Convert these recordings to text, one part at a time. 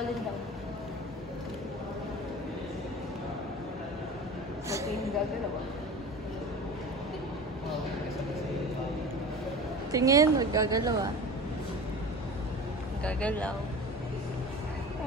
Solid daw. Okay, hindi gagalaw ba? Tingin, huwag gagalaw ah. Gagalaw.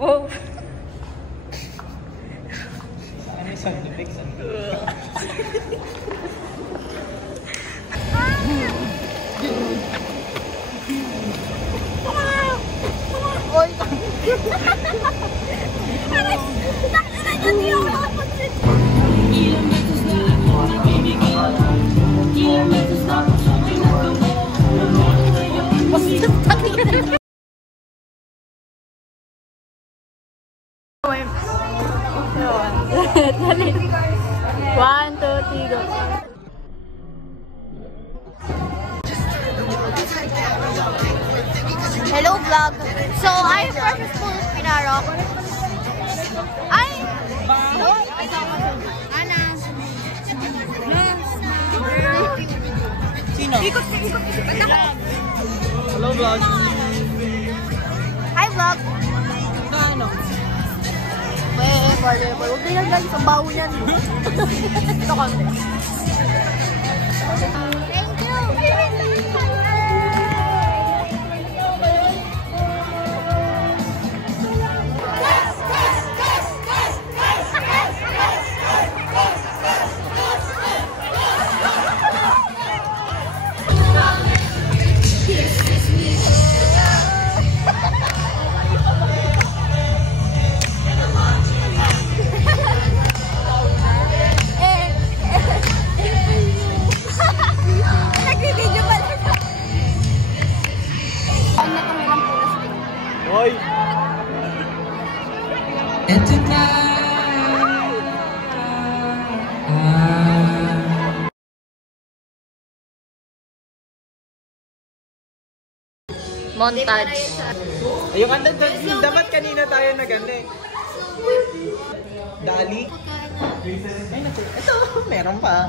Wow! Ano yung sound effects? Oy! Hindi ako nakapansin! One, two, three, go. Hello vlog. So I'm from school of Pinarok. Ana. Sino? Ikot. Hello vlog. Hi vlog. Ano? Huwag kayo lang guys, ang baho niyan. Ito konti. Thank you! Hoy! Eto na! Montage. Yung ano, dapat kanina tayo nag-ano eh. Dali. Ay, naku. Ito, meron pa.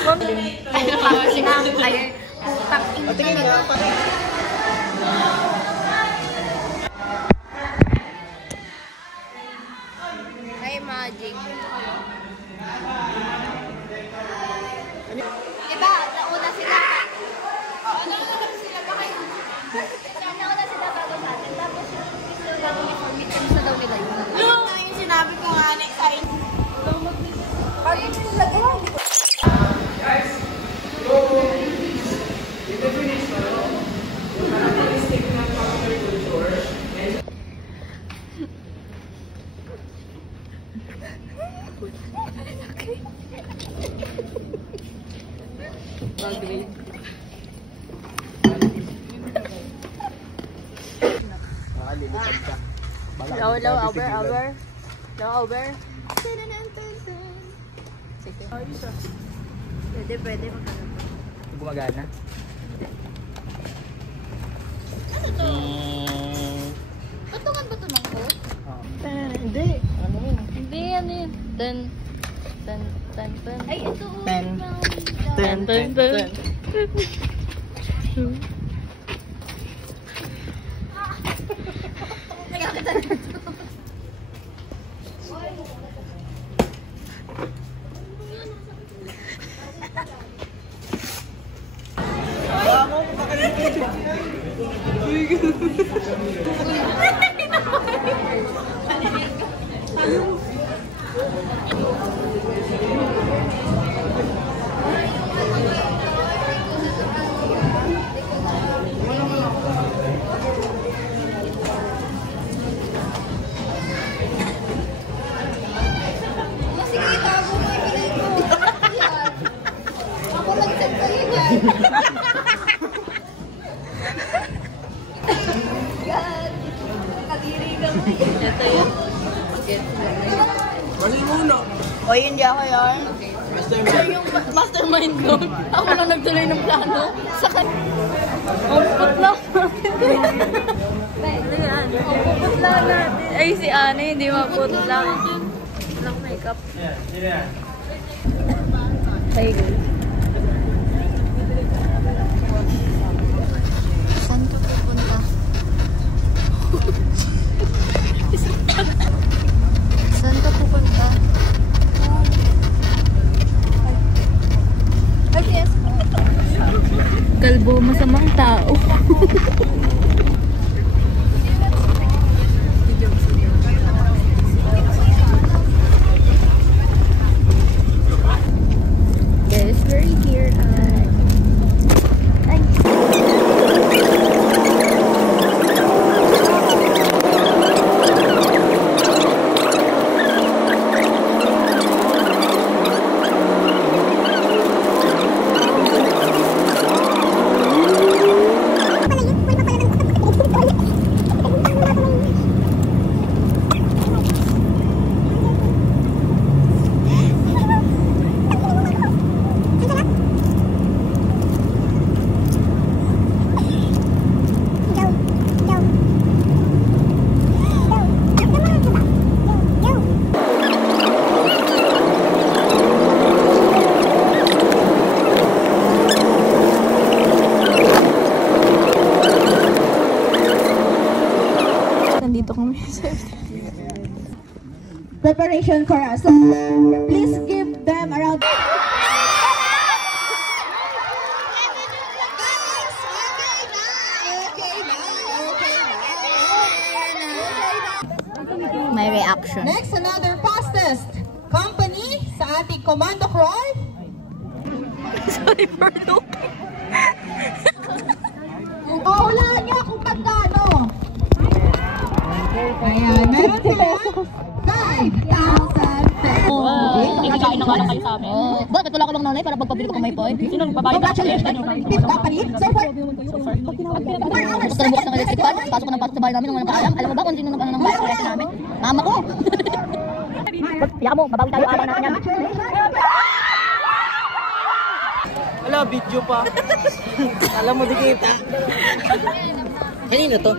O, tingin nga pa. Ay, magic. Diba, nauna sila. Nauna sila bago sa atin. Tapos yung gusto gagawin for midterms na daw nila yun. Yung sinabi ko nga sa inyo. Pag sila guys, go! Hello, over. Sige. Pwede magkano. Gumagana? Ano to? Patungan ba ito ng code? Hindi. Ano yun? Hindi, ano yun? Ten. Ay, ito. Ten. Ito yun. Mali muna. O, hindi ako yun. Mastermind ko. Ako lang nagtuloy ng plano. Sa ang putla. Ang putla natin. Ay, si Ana hindi maputla. Black makeup. Hey, guys. Saan ko pupunta? preparation for us. So, please give them around. My reaction. Next, another fastest company sa ating Commando Crawl. Sorry for looking. Hulaan niyo kung magkano. Ayan, meron sila 5,000 pesos. Ikakain na nga lang kayo sa amin. Bakit wala ka lang nanay para pagpabili ko kung may point? Sino ang babae? Fifth company. So, Gusto na bukas ng electric fan. Pasok ko ng pasok sa bahay namin nung walang kaalam. Alam mo ba kung sino nang ng bahay sa namin? Mama ko. Kaya mo, babawi tayo araw natin yan. Wala, video pa. Alam mo, di kita. Kanina to?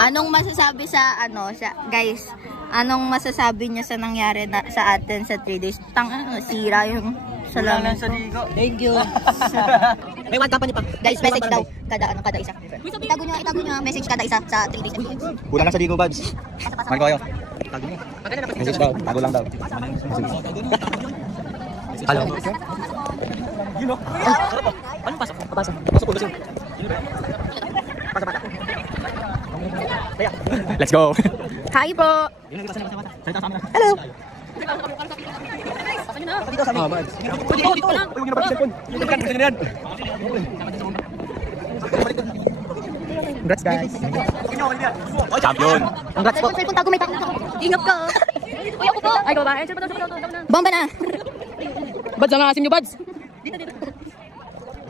Anong masasabi sa guys? Anong masasabi niya sa nangyari sa atin sa 3 days? Sira yung salamin ko. Thank you. May one company pa. Guys, message daw kada isa. Itago nyo message kada isa sa 3 days MPH. Kulang lang sa ligo, Babs. Marin ko kayo. Message daw. Tago lang daw. Halo. You know? Ano pasok? Pasok. Pasok ko. Pasok. Let's go. Hi po. Hello. Dito sa amin. Dito lang. Huwag niyo na pag-cellphone. Congrats, guys. Champion. Congrats po. Cellphone tago may takot ako. Ingat ka. Uy, ako po. Ay, babae. Bomba na. Bads, ang asim niyo, Bads. Dito.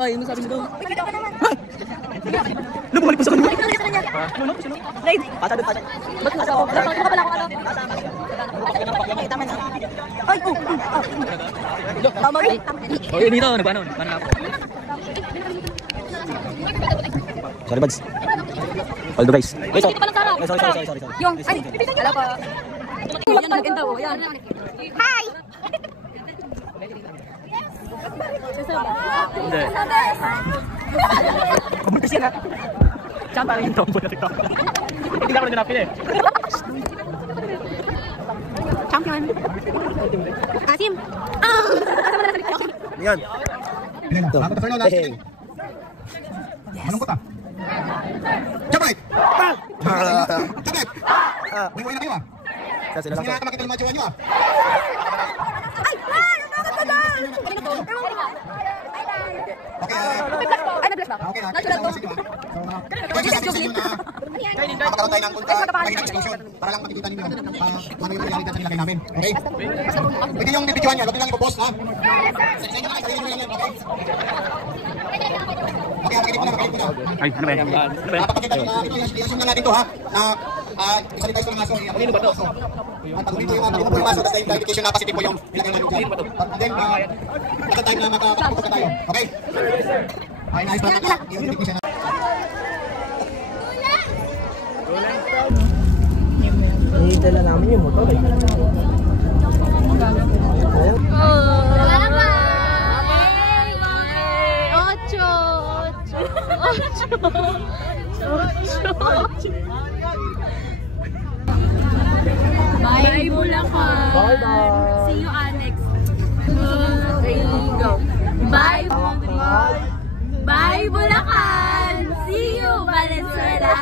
Ay, ano sabi niyo daw? Ano, bumalik po sa kanila? Right. Pasado. Ba't nasa ako? Ba't ka pala ako? Tama na. Ay, tama rin. Oh, yun dito. Nagpaano na ako. Sorry, Bads. All the guys. Wait, sorry. Yung, ay, alam pa. Hi! Hindi. Kabuntis yan, ha? Champa rin yung tombo na TikTok. Hindi ako na dinapin eh. Champion. Asim. Yan. Hey. Anong kota? Jabay! Jabay! Buhay na kayo ah. Kasi Gusto nyo na makita yung mga jowa nyo ah. Okay, okay, natural to. Makakaroon tayo ng explosion para lang makikita ninyo paano yung realidad sa nilagay namin. Okay? Pwede yung bibidyohan nyo, huwag nyo lang ipopost ha. Sa inyo na, sarili nyo lang yan, okay? Okay, makinig ko na. Ay, ano ba yan? Papakita nyo na, i-assume na natin to ha, na isanitize ko ng aso, i-akulino ba to? At pag ulit yung aso, tapos na indication na positive po yung nilagay namin dyan. And then, at time na makapagpupunta tayo. Okay? Ay, nice lang natin yung technician na. Dala namin yung motor eh. Bye, Bulacan. Bye. See you, Alex. Go. Bye. Bye, Bulacan. See you, Valenzuela.